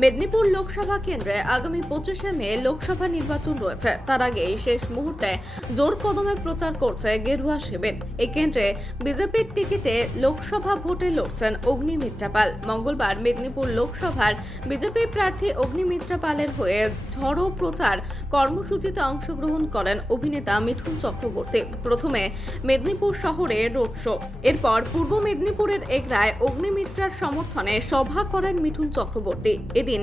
মেদিনীপুর লোকসভা কেন্দ্রে আগামী পঁচিশে মে লোকসভা নির্বাচন রয়েছে। তার আগে শেষ মুহূর্তে জোর কদমে প্রচার করছে গেরুয়া শিবির এই কেন্দ্রে বিজেপির টিকিটে লোকসভা ভোটে লড়ছেন অগ্নিমিত্রা মঙ্গলবার মেদিনীপুর লোকসভার বিজেপি প্রার্থী অগ্নিমিত্রা পালের হয়ে ঝড়ো প্রচার কর্মসূচিতে অংশগ্রহণ করেন অভিনেতা মিঠুন চক্রবর্তী। প্রথমে মেদিনীপুর শহরে রোড শো। এরপর পূর্ব মেদিনীপুরের এগরায় অগ্নিমিত্রার সমর্থনে সভা করেন মিঠুন চক্রবর্তী। এদিন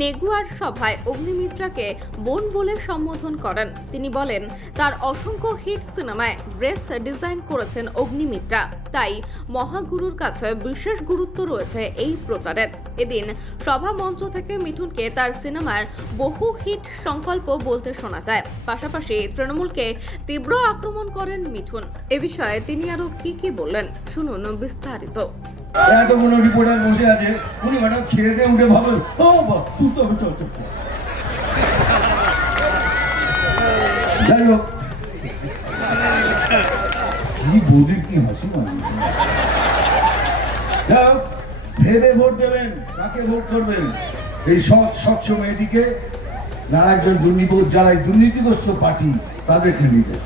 নেগুয়ার সভায় অগ্নিমিত্রাকে বোন বলে সম্বোধন করেন। তিনি বলেন, তার অসংখ্য হিট সিনেমায় ড্রেস ডিজাইন করেছেন অগ্নিমিত্রা। তাই মহাগুরুর কাছে বিশেষ গুরুত্ব রয়েছে এই প্রচারের এদিন সভা মঞ্চ থেকে মিঠুনকে তার সিনেমার বহু হিট সংকল্প বলতে শোনা যায়। পাশাপাশি তৃণমূলকে তীব্র আক্রমণ করেন মিঠুন। এ বিষয়ে তিনি আরও কি কি বললেন, শুনুন বিস্তারিত। এতগুলো রিপোর্টার বসে আছে উনি হঠাৎ খেয়ে দিয়ে উঠে ভাবেন ও বাবা তুই তো চল চল। যাই হোক। কি বৌদির কি হাসি মানে। যাই হোক ভেবে ভোট দেবেন কাকে ভোট করবেন? এই সৎ স্বচ্ছ মেয়েটিকে না একজন দুর্নীতি যারা এই দুর্নীতিগ্রস্ত পার্টি তাদেরকে নিতে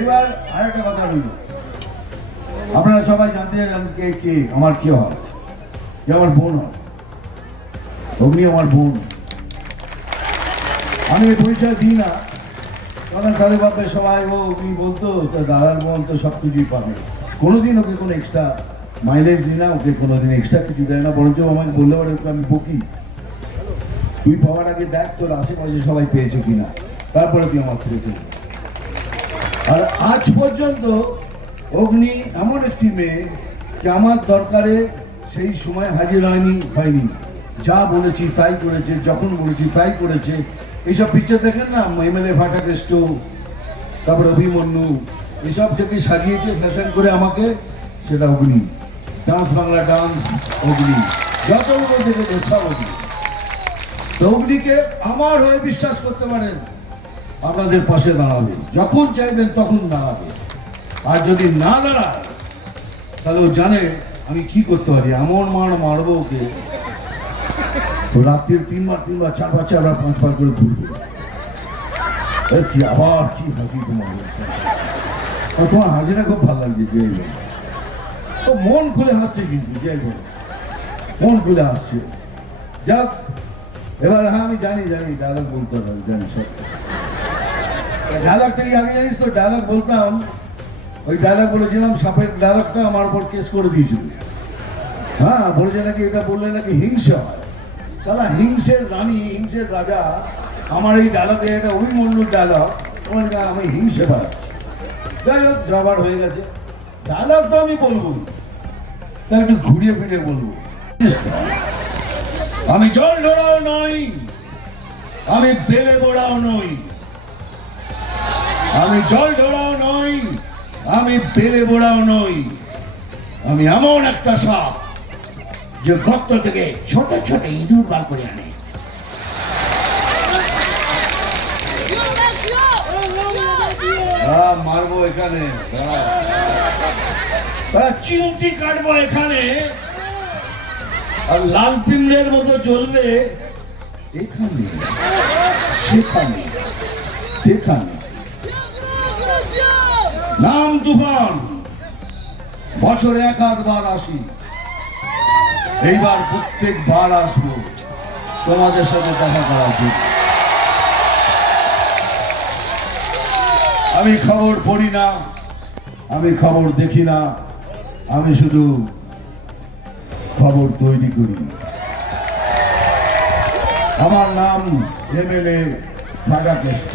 এবার আরেকটা কথা রইল। আপনারা সবাই জানতে চান কে কে, আমার কি হয়? কে আমার বোন হয়? অগ্নি আমার বোন। আমি পরিচয় দিই না। কারণ তাদের ভাববে সবাই, ও অগ্নি বলতো, তো দাদার বোন তো সব কিছুই পাবে। কোনোদিন ওকে কোনো এক্সট্রা মাইলেজ দিই না, ওকে কোনোদিন এক্সট্রা কিছু দেয় না। বরঞ্চ আমাকে বললে পরে ওকে আমি বকি। তুই পাওয়ার আগে দেখ তোর আশেপাশে সবাই পেয়েছে কিনা। তারপরে তুই আমার থেকে আর আজ পর্যন্ত অগ্নি এমন একটি মেয়ে যে আমার দরকারে সেই সময় হাজির হয়নি হয়নি। যা বলেছি তাই করেছে, যখন বলেছি তাই করেছে। এইসব পিকচার দেখেন না? এমএলএ ভাটা কেষ্ট তারপরে অভিমন্যু। এসব থেকে সাজিয়েছে ফ্যাশন করে আমাকে, সেটা অগ্নি। ডান্স বাংলা ডান্স অগ্নি। যতগুলো দেখেছে, সব অগ্নি। তো অগ্নিকে আমার হয়ে বিশ্বাস করতে পারেন। আপনাদের পাশে দাঁড়াবে। যখন চাইবেন তখন দাঁড়াবে। আর যদি না দাঁড়ায়, তাহলে ও জানে আমি কি করতে পারি। এমন মার মারবো ওকে। রাত্রির তিনবার তিনবার, চারবার চারবার, পাঁচবার করে ঘুরবে। কি আবার কি হাসি তোমার। তোমার হাসিটা খুব ভালো লাগছে, জয় তো মন খুলে হাসছে কিন্তু, জয় বল মন খুলে হাসছে। যাক, এবার হ্যাঁ আমি জানি জানি ডায়লগ বলতে হবে, জানি সব। ডায়লগটা আগে জানিস তো? ডায়লগ বলতাম ওই ডায়লগ বলেছিলাম, সাপের ডায়লগটা আমার উপর কেস করে দিয়েছিল। হ্যাঁ বলেছে নাকি, এটা বললে নাকি হিংসা সালা হিংসের রানী, হিংসের রাজা, আমার এই ডায়লগে এটা অভিমন্যুর ডায়লগ তোমার আমি হিংসে পাচ্ছি যাই হোক জবার হয়ে গেছে। ডায়লগ তো আমি বলব। তা একটু ঘুরিয়ে ফিরে বলব। আমি জল ঢোড়াও নই, আমি বেলে বোড়াও নই, আমি জল ঢোড়াও নই। আমি বেলে বোড়াও নই। আমি এমন একটা সাপ যে গর্ত থেকে ছোট ছোট ইঁদুর বার করে আনে। মারবো এখানে। চিমটি কাটবো এখানে। আর লাল পিমড়ের মতো চলবে এখানে। সেখানে। সেখানে। নাম তুফান। বছরে এক আধবার আসি। এইবার প্রত্যেকবার আসব। তোমাদের সাথে দেখা করা উচিত আমি খবর পড়ি না, আমি খবর দেখি না, আমি শুধু খবর তৈরি করি। আমার নাম এমএলএ কেষ্ট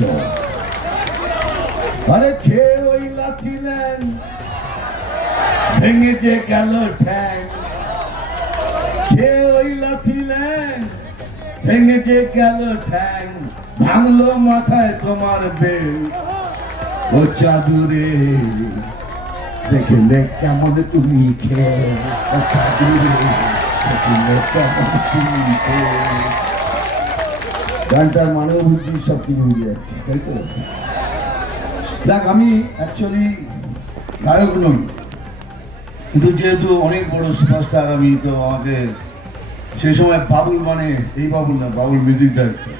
আরে খেয়ে লাথিলেন ভেঙে যে গেল ঠ্যাং। ভেঙে যে গেল ঠ্যাং। ভাঙলো মাথায় তোমার বেল। ও চাদুরে, দেখলে কেমন তুমি গানটার মানেও বুঝছি সব কিছু বুঝে যাচ্ছিস, তাই তো? দেখ, আমি অ্যাকচুয়ালি গায়ক নই। কিন্তু যেহেতু অনেক বড় সুপারস্টার আমি তো আমাকে সেই সময় বাবুল মানে এই বাবুল না, বাবুল মিউজিক ডাইরেক্টর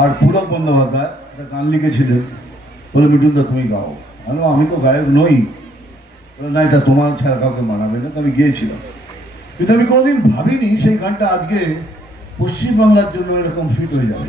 আর পুলক বন্দ্যোপাধ্যায় একটা গান লিখেছিলেন, বলে মিঠুনদা তুমি গাও। আমি আমি তো গায়ক নই। না, এটা তোমার ছাড়া কাউকে মানাবে না। তো আমি গিয়েছিলাম। কিন্তু আমি কোনোদিন ভাবিনি সেই গানটা আজকে পশ্চিমবাংলার জন্য এরকম ফিট হয়ে যাবে।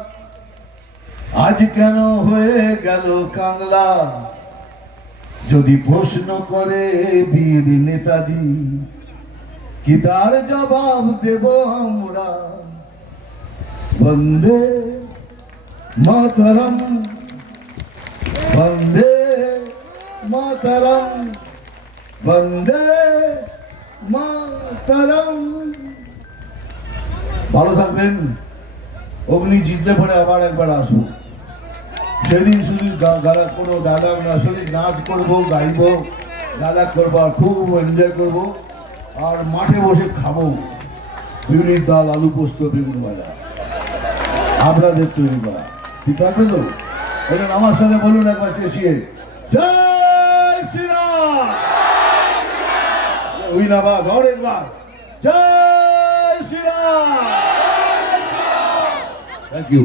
আজ কেন হয়ে গেল কাংলা? যদি প্রশ্ন করে বীর নেতাজি, কি তার জবাব দেব আমরা? বন্দে মাতরম বন্দে মাতরম বন্দে মাতরম। ভালো থাকবেন। অগ্নি জিতলে পরে আবার একবার আসব। সেদিন শুধু গালা কোনো ডায়লগ না শুধু নাচ করব, গাইবো ডায়লগ করব, আর খুব এনজয় করব, আর মাঠে বসে খাব। বিউলির ডাল, আলু পোস্ত, বেগুন ভাজা। আপনাদের তৈরি করা। ঠিক থাকবে তো? এটা আমার সাথে বলুন একবার চেঁচিয়ে। জয় শ্রীরাম! গৌর একবার। জয় শ্রীরাম! Thank you